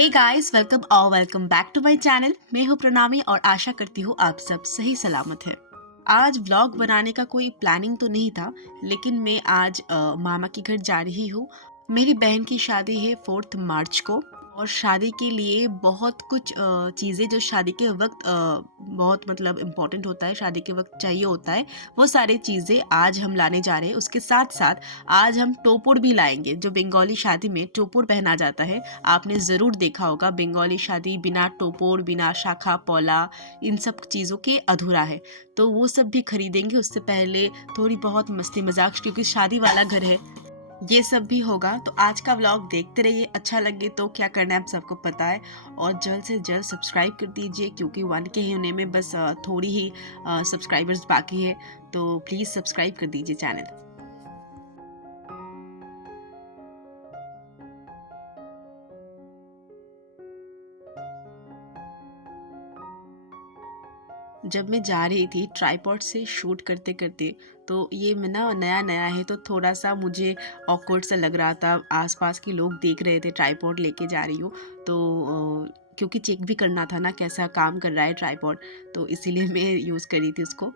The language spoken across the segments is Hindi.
Hey guys, welcome back to my channel. मैं हूँ प्रणामी और आशा करती हूँ आप सब सही सलामत है। आज व्लॉग बनाने का कोई प्लानिंग तो नहीं था, लेकिन मैं आज मामा के घर जा रही हूँ। मेरी बहन की शादी है 4 मार्च को, और शादी के लिए बहुत कुछ चीज़ें जो शादी के वक्त बहुत मतलब इम्पोर्टेंट होता है, शादी के वक्त चाहिए होता है, वो सारी चीज़ें आज हम लाने जा रहे हैं। उसके साथ साथ आज हम टोपुर भी लाएंगे। जो बंगाली शादी में टोपुर पहना जाता है, आपने ज़रूर देखा होगा। बंगाली शादी बिना टोपुर, बिना शाखा पौला, इन सब चीज़ों के अधूरा है। तो वो सब भी खरीदेंगे। उससे पहले थोड़ी बहुत मस्ती मजाक, क्योंकि शादी वाला घर है, ये सब भी होगा। तो आज का व्लॉग देखते रहिए। अच्छा लगे तो क्या करना है आप सबको पता है, और जल्द से जल्द सब्सक्राइब कर दीजिए, क्योंकि 1K ही होने में बस थोड़ी ही सब्सक्राइबर्स बाकी है। तो प्लीज़ सब्सक्राइब कर दीजिए चैनल। जब मैं जा रही थी ट्राइपॉड से शूट करते करते, तो ये मैं ना नया नया है, तो थोड़ा सा मुझे ऑकवर्ड सा लग रहा था। आसपास के लोग देख रहे थे ट्राइपॉड लेके जा रही हूँ, तो क्योंकि चेक भी करना था ना कैसा काम कर रहा है ट्राइपॉड, तो इसीलिए मैं यूज़ करी थी उसको।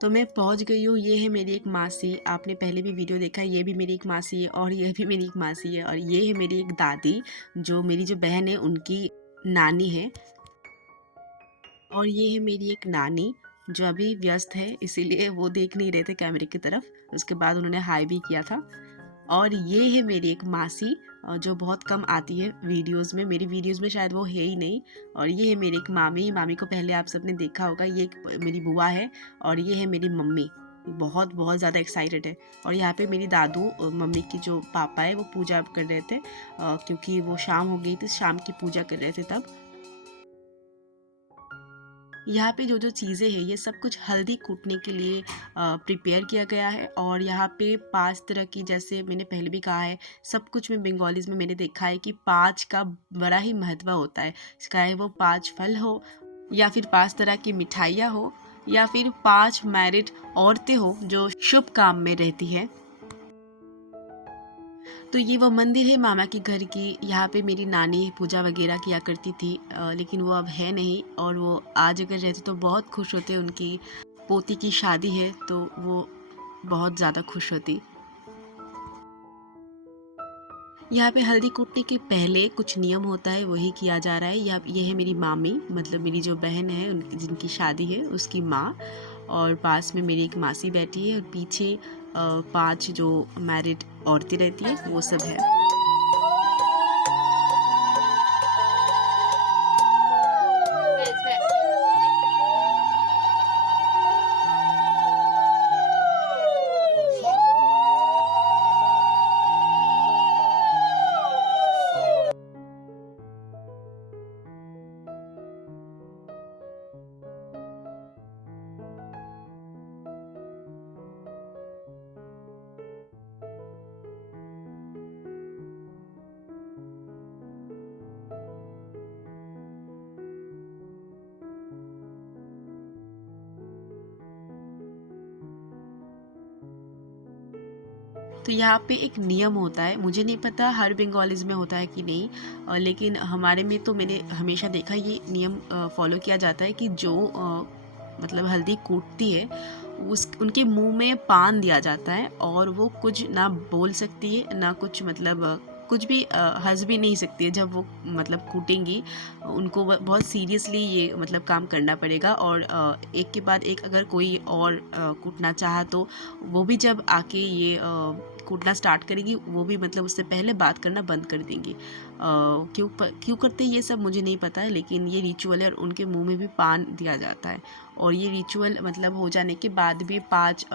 तो मैं पहुंच गई हूँ। ये है मेरी एक मासी, आपने पहले भी वीडियो देखा है। ये भी मेरी एक मासी है, और ये भी मेरी एक मासी है, और ये है मेरी एक दादी, जो मेरी जो बहन है उनकी नानी है। और ये है मेरी एक नानी, जो अभी व्यस्त है, इसीलिए वो देख नहीं रहे थे कैमरे की तरफ। उसके बाद उन्होंने हाय भी किया था। और ये है मेरी एक मासी, जो बहुत कम आती है वीडियोस में। मेरी वीडियोस में शायद वो है ही नहीं। और ये है मेरी एक मामी। मामी को पहले आप सबने देखा होगा। ये एक मेरी बुआ है, और ये है मेरी मम्मी। बहुत बहुत ज़्यादा एक्साइटेड है। और यहाँ पे मेरी दादू, मम्मी की जो पापा है, वो पूजा कर रहे थे, क्योंकि वो शाम हो गई थी, शाम की पूजा कर रहे थे तब। यहाँ पे जो जो चीज़ें हैं, ये सब कुछ हल्दी कूटने के लिए प्रिपेयर किया गया है। और यहाँ पे 5 तरह की, जैसे मैंने पहले भी कहा है, सब कुछ में बंगालीज़ में मैंने देखा है कि 5 का बड़ा ही महत्व होता है। चाहे वो 5 फल हो, या फिर 5 तरह की मिठाइयाँ हो, या फिर 5 मैरिड औरतें हो जो शुभ काम में रहती है। तो ये वो मंदिर है मामा के घर की। यहाँ पे मेरी नानी पूजा वगैरह किया करती थी, लेकिन वो अब है नहीं। और वो आज अगर रहते तो बहुत खुश होते। उनकी पोती की शादी है, तो वो बहुत ज़्यादा खुश होती। यहाँ पे हल्दी कूटने के पहले कुछ नियम होता है, वही किया जा रहा है। ये है मेरी मामी, मतलब मेरी जो बहन है उनकी, जिनकी शादी है, उसकी माँ। और पास में मेरी एक मासी बैठी है, और पीछे 5 जो मैरिड औरतें रहती हैं, वो सब है। तो यहाँ पे एक नियम होता है, मुझे नहीं पता हर बंगालीज़ में होता है कि नहीं, लेकिन हमारे में तो मैंने हमेशा देखा ये नियम फॉलो किया जाता है कि जो मतलब हल्दी कूटती है, उस उनके मुंह में पान दिया जाता है, और वो कुछ ना बोल सकती है, ना कुछ मतलब कुछ भी हंस भी नहीं सकती है जब वो मतलब कूटेंगी। उनको बहुत सीरियसली ये मतलब काम करना पड़ेगा। और एक के बाद एक अगर कोई और कूटना चाहा, तो वो भी जब आके ये कूटना स्टार्ट करेगी, वो भी मतलब उससे पहले बात करना बंद कर देंगी। क्यों करते ये सब मुझे नहीं पता है, लेकिन ये रिचुअल है। और उनके मुंह में भी पान दिया जाता है। और ये रिचुअल मतलब हो जाने के बाद भी 5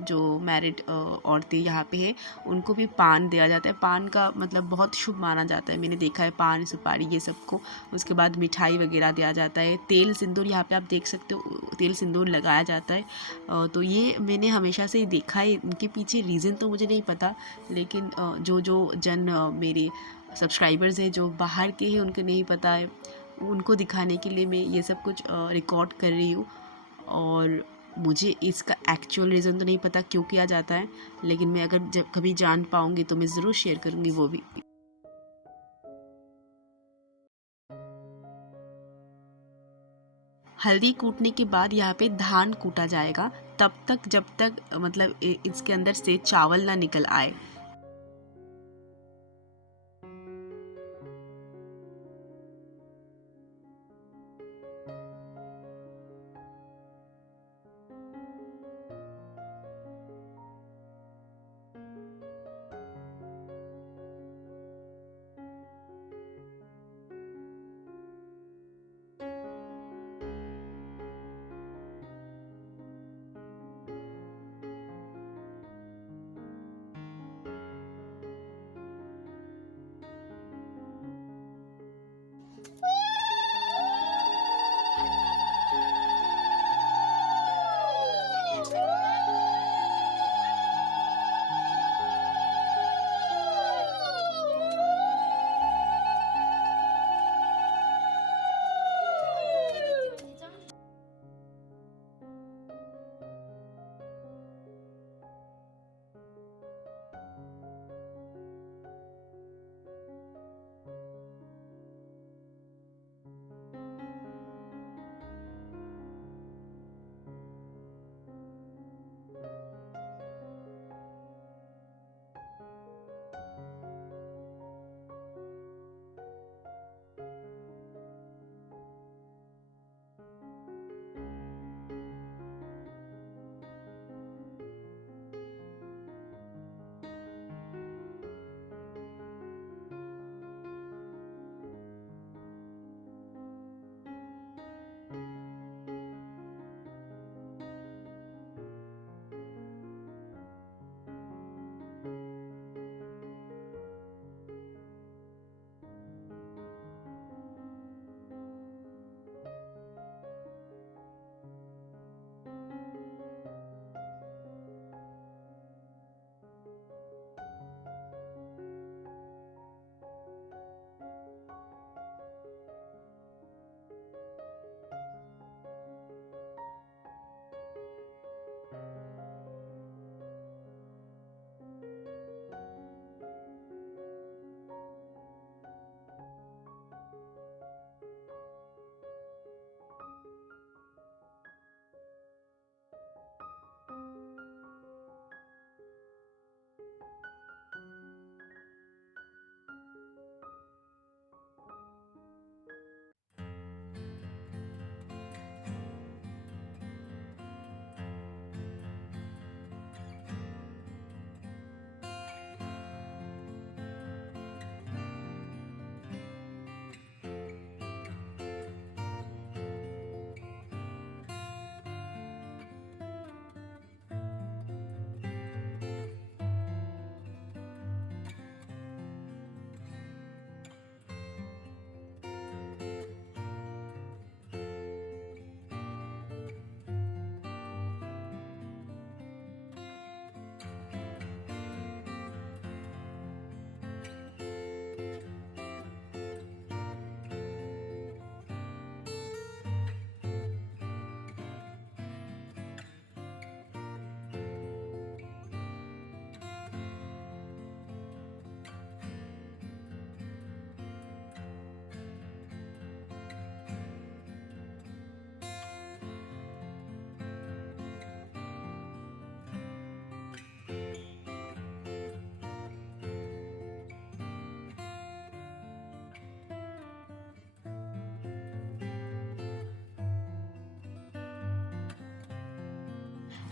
जो मैरिड औरतें यहाँ पे है, उनको भी पान दिया जाता है। पान का मतलब बहुत शुभ माना जाता है, मैंने देखा है, पान सुपारी ये सबको। उसके बाद मिठाई वगैरह दिया जाता है। तेल सिंदूर यहाँ पे आप देख सकते हो, तेल सिंदूर लगाया जाता है। तो ये मैंने हमेशा से ही देखा है। इनके पीछे रीज़न तो मुझे नहीं पता, लेकिन जो जो जन मेरे सब्सक्राइबर्स हैं जो बाहर के हैं, उनको नहीं पता है, उनको दिखाने के लिए मैं ये सब कुछ रिकॉर्ड कर रही हूँ। और मुझे इसका एक्चुअल रीज़न तो नहीं पता क्यों किया जाता है, लेकिन मैं अगर जब कभी जान पाऊँगी तो मैं ज़रूर शेयर करूँगी वो भी। हल्दी कूटने के बाद यहाँ पे धान कूटा जाएगा, तब तक जब तक मतलब इसके अंदर से चावल ना निकल आए।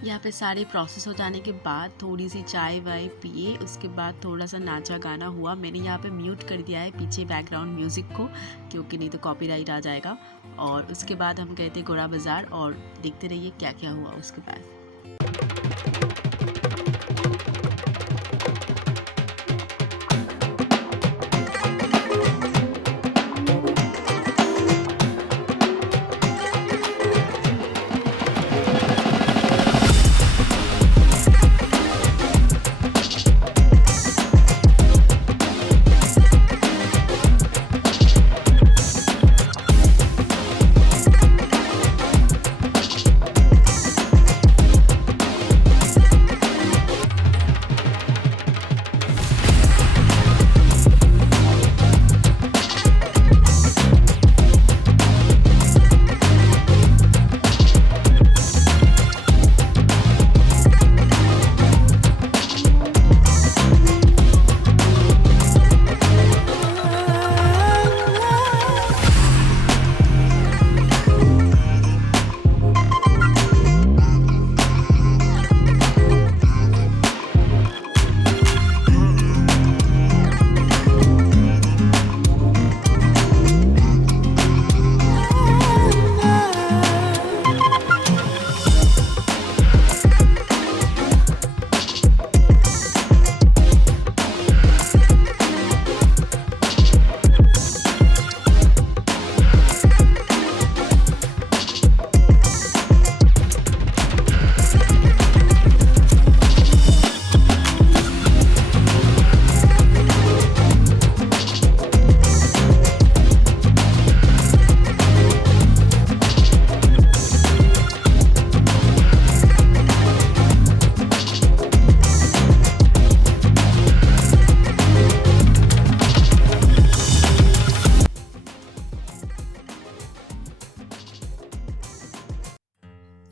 यहाँ पे सारे प्रोसेस हो जाने के बाद थोड़ी सी चाय वाय पिए, उसके बाद थोड़ा सा नाचा गाना हुआ। मैंने यहाँ पे म्यूट कर दिया है पीछे बैकग्राउंड म्यूज़िक को, क्योंकि नहीं तो कॉपीराइट आ जाएगा। और उसके बाद हम गए थे घोड़ा बाज़ार, और देखते रहिए क्या क्या हुआ उसके बाद।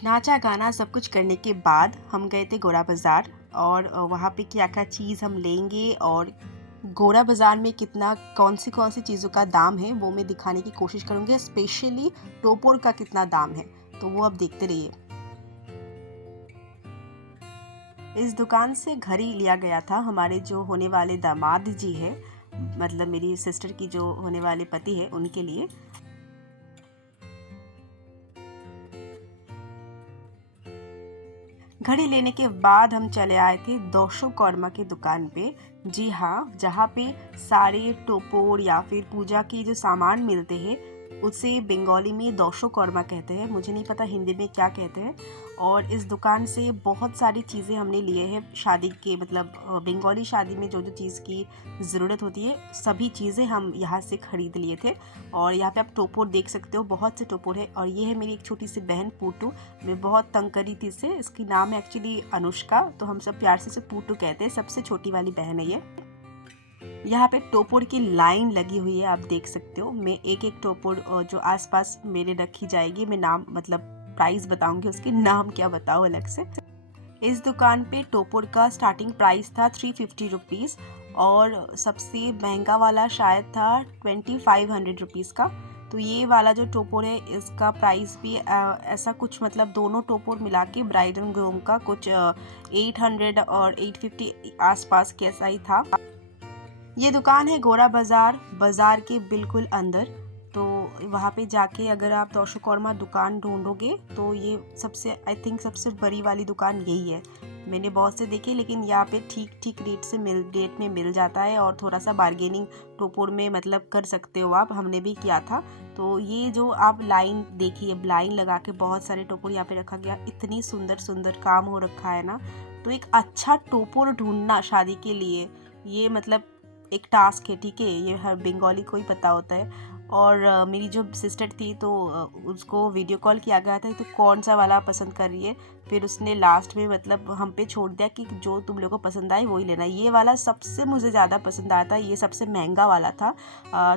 नाचा गाना सब कुछ करने के बाद हम गए थे गोरा बाज़ार, और वहाँ पे क्या क्या चीज़ हम लेंगे और गोरा बाज़ार में कितना कौन सी चीज़ों का दाम है वो मैं दिखाने की कोशिश करूँगी। स्पेशली टोपोर का कितना दाम है, तो वो अब देखते रहिए। इस दुकान से घड़ी लिया गया था हमारे जो होने वाले दामाद जी है, मतलब मेरी सिस्टर की जो होने वाले पति है, उनके लिए। घड़ी लेने के बाद हम चले आए थे दोशो कौरमा की दुकान पे। जी हाँ, जहाँ पे सारे टोपोर या फिर पूजा के जो सामान मिलते हैं उसे बंगाली में दोशो कौरमा कहते हैं, मुझे नहीं पता हिंदी में क्या कहते हैं। और इस दुकान से बहुत सारी चीज़ें हमने लिए हैं शादी के, मतलब बंगाली शादी में जो जो चीज़ की ज़रूरत होती है सभी चीज़ें हम यहाँ से ख़रीद लिए थे। और यहाँ पे आप टोपोर देख सकते हो, बहुत से टोपोर है। और ये है मेरी एक छोटी सी बहन पूटू, मैं बहुत तंग करी थी इसे। इसकी नाम है एक्चुअली अनुष्का, तो हम सब प्यार से इसे पूटू कहते हैं, सबसे छोटी वाली बहन है ये। यहाँ पे टोपोर की लाइन लगी हुई है, आप देख सकते हो। मैं एक एक टोपोर जो आसपास मेरे रखी जाएगी, मैं नाम मतलब प्राइस बताऊंगी, उसके नाम क्या बताओ अलग से। इस दुकान पे टोपोर का स्टार्टिंग प्राइस था 350 रुपीज़, और सबसे महंगा वाला शायद था 2500 रुपीज़ का। तो ये वाला जो टोपोर है इसका प्राइस भी ऐसा कुछ, मतलब दोनों टोपोर मिला के ब्राइड एंड ग्रूम का कुछ 800 और 850 आसपास के ऐसा ही था। ये दुकान है गोरा बाज़ार के बिल्कुल अंदर। तो वहाँ पे जाके अगर आप दोशो कौरमा दुकान ढूंढोगे तो ये सबसे, आई थिंक सबसे बड़ी वाली दुकान यही है। मैंने बहुत से देखे, लेकिन यहाँ पे ठीक रेट में मिल जाता है, और थोड़ा सा बार्गेनिंग टोपोर में मतलब कर सकते हो आप, हमने भी किया था। तो ये जो आप लाइन देखिए, लाइन लगा के बहुत सारे टोपोर यहाँ पे रखा गया, इतनी सुंदर काम हो रखा है ना। तो एक अच्छा टोपोर ढूंढना शादी के लिए, ये मतलब एक टास्क है, ठीक है, ये हर बंगाली को ही पता होता है। और मेरी जो सिस्टर थी तो उसको वीडियो कॉल किया गया था तो कौन सा वाला पसंद कर रही है, फिर उसने लास्ट में मतलब हम पे छोड़ दिया कि जो तुम लोगों को पसंद आए वही लेना। ये वाला सबसे मुझे ज़्यादा पसंद आया था, ये सबसे महंगा वाला था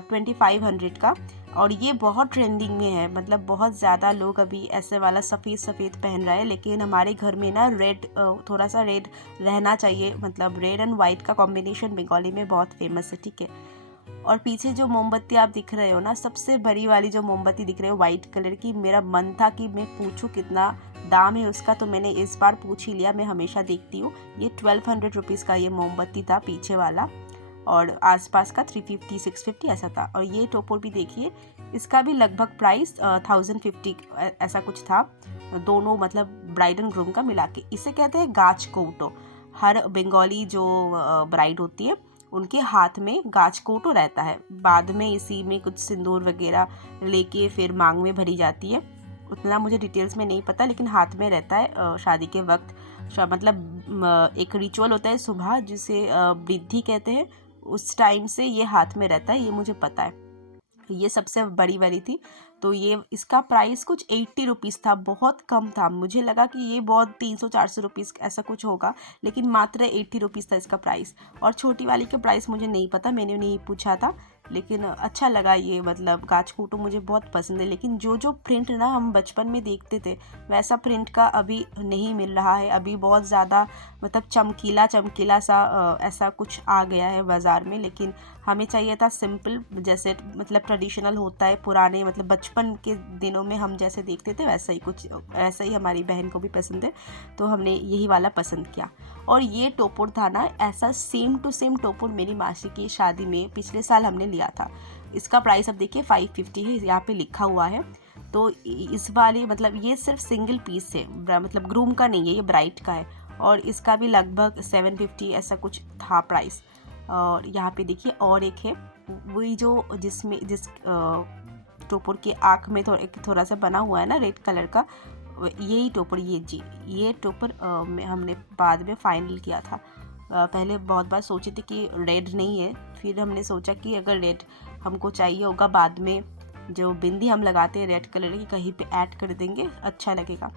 2500 का, और ये बहुत ट्रेंडिंग में है, मतलब बहुत ज़्यादा लोग अभी ऐसे वाला सफ़ेद पहन रहे हैं। लेकिन हमारे घर में ना रेड, थोड़ा सा रेड रहना चाहिए, मतलब रेड एंड वाइट का कॉम्बिनेशन बंगाली में बहुत फेमस है, ठीक है। और पीछे जो मोमबत्ती आप दिख रहे हो ना, सबसे बड़ी वाली जो मोमबत्ती दिख रही है वाइट कलर की, मेरा मन था कि मैं पूछूं कितना दाम है उसका, तो मैंने इस बार पूछ ही लिया, मैं हमेशा देखती हूँ। ये 1200 रुपीज़ का ये मोमबत्ती था पीछे वाला, और आसपास का 350 650 ऐसा था। और ये टोपोर भी देखिए, इसका भी लगभग प्राइस 1050 ऐसा कुछ था, दोनों मतलब ब्राइड एंड ग्रूम का मिला के। इसे कहते हैं गाच कोटो। हर बंगाली जो ब्राइड होती है उनके हाथ में गाच कोटो रहता है, बाद में इसी में कुछ सिंदूर वगैरह लेके फिर मांग में भरी जाती है। उतना मुझे डिटेल्स में नहीं पता, लेकिन हाथ में रहता है शादी के वक्त। मतलब एक रिचुअल होता है सुबह जिसे वृद्धि कहते हैं, उस टाइम से ये हाथ में रहता है, ये मुझे पता है। ये सबसे बड़ी वाली थी, तो ये इसका प्राइस कुछ 80 रुपीज़ था, बहुत कम था। मुझे लगा कि ये बहुत 300-400 रुपीज़ ऐसा कुछ होगा, लेकिन मात्र 80 रुपीज़ था इसका प्राइस। और छोटी वाली का प्राइस मुझे नहीं पता, मैंने नहीं पूछा था, लेकिन अच्छा लगा ये, मतलब गाचकोटो मुझे बहुत पसंद है। लेकिन जो जो प्रिंट ना हम बचपन में देखते थे वैसा प्रिंट का अभी नहीं मिल रहा है, अभी बहुत ज़्यादा मतलब चमकीला सा ऐसा कुछ आ गया है बाज़ार में। लेकिन हमें चाहिए था सिंपल, जैसे मतलब ट्रेडिशनल होता है पुराने, मतलब बचपन के दिनों में हम जैसे देखते थे वैसा ही कुछ, ऐसा ही हमारी बहन को भी पसंद है, तो हमने यही वाला पसंद किया। और ये टोपोर था ना, ऐसा सेम टू सेम टोपोर मेरी मासी की शादी में पिछले साल हमने लिया था। इसका प्राइस अब देखिए 550 है, यहाँ पे लिखा हुआ है। तो इस वाले मतलब ये सिर्फ सिंगल पीस है, मतलब ग्रूम का नहीं है, ये ब्राइड का है, और इसका भी लगभग 750 ऐसा कुछ था प्राइस। और यहाँ पे देखिए और एक है, वही जो जिस टोपोर के आँख में थोड़ा सा बना हुआ है ना रेड कलर का, यही टोपर, ये टोपर हमने बाद में फाइनल किया था। पहले बहुत बार सोचे थे कि रेड नहीं है, फिर हमने सोचा कि अगर रेड हमको चाहिए होगा बाद में, जो बिंदी हम लगाते हैं रेड कलर की, कहीं पे ऐड कर देंगे, अच्छा लगेगा।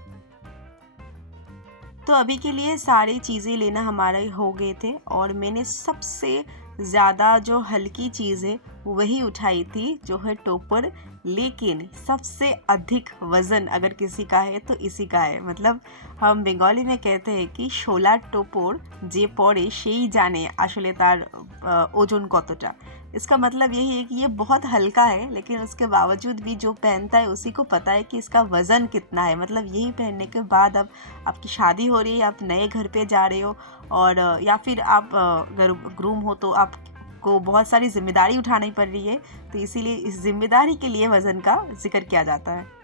तो अभी के लिए सारी चीज़ें लेना हमारे हो गए थे, और मैंने सबसे ज़्यादा जो हल्की चीज़ है वही उठाई थी जो है टोपर, लेकिन सबसे अधिक वज़न अगर किसी का है तो इसी का है। मतलब हम बंगाली में कहते हैं कि शोला टोपर जे पड़े সেই জানে আসলে তার ওজন কতটা। इसका मतलब यही है कि ये बहुत हल्का है, लेकिन उसके बावजूद भी जो पहनता है उसी को पता है कि इसका वज़न कितना है। मतलब यही पहनने के बाद अब आपकी शादी हो रही है, आप नए घर पे जा रहे हो, और या फिर आप अगर ग्रूम हो तो आपको बहुत सारी ज़िम्मेदारी उठानी पड़ रही है, तो इसीलिए इस ज़िम्मेदारी के लिए वज़न का ज़िक्र किया जाता है।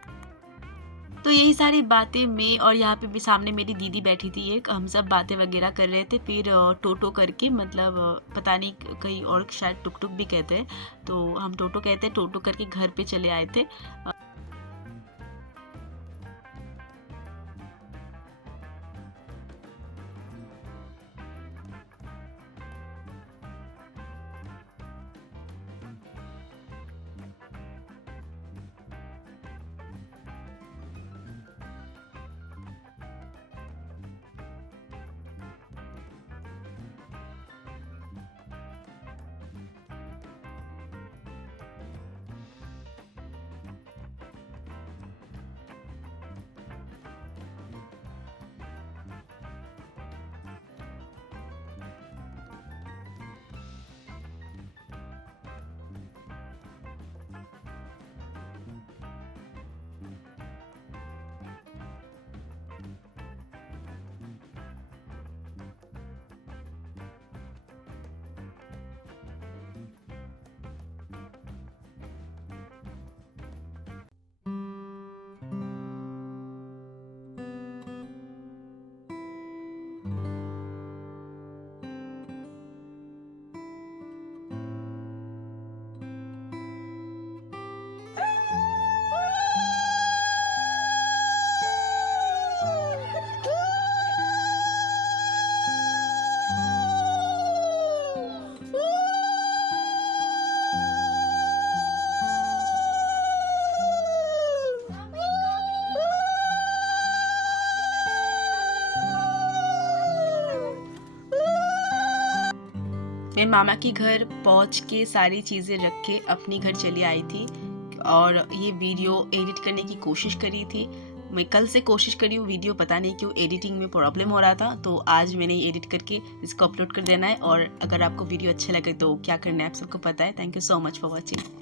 तो यही सारी बातें मैं, और यहाँ पे भी सामने मेरी दीदी बैठी थी एक, हम सब बातें वगैरह कर रहे थे। फिर टोटो करके, मतलब पता नहीं कहीं और शायद टुक टुक भी कहते हैं, तो हम टोटो कहते हैं, टोटो करके घर पे चले आए थे। मैं मामा के घर पहुंच के सारी चीज़ें रख के अपनी घर चली आई थी, और ये वीडियो एडिट करने की कोशिश करी थी। मैं कल से कोशिश करी हूँ, वीडियो पता नहीं क्यों एडिटिंग में प्रॉब्लम हो रहा था, तो आज मैंने एडिट करके इसको अपलोड कर देना है। और अगर आपको वीडियो अच्छा लगे तो क्या करना है आप सबको पता है। Thank you so much for watching.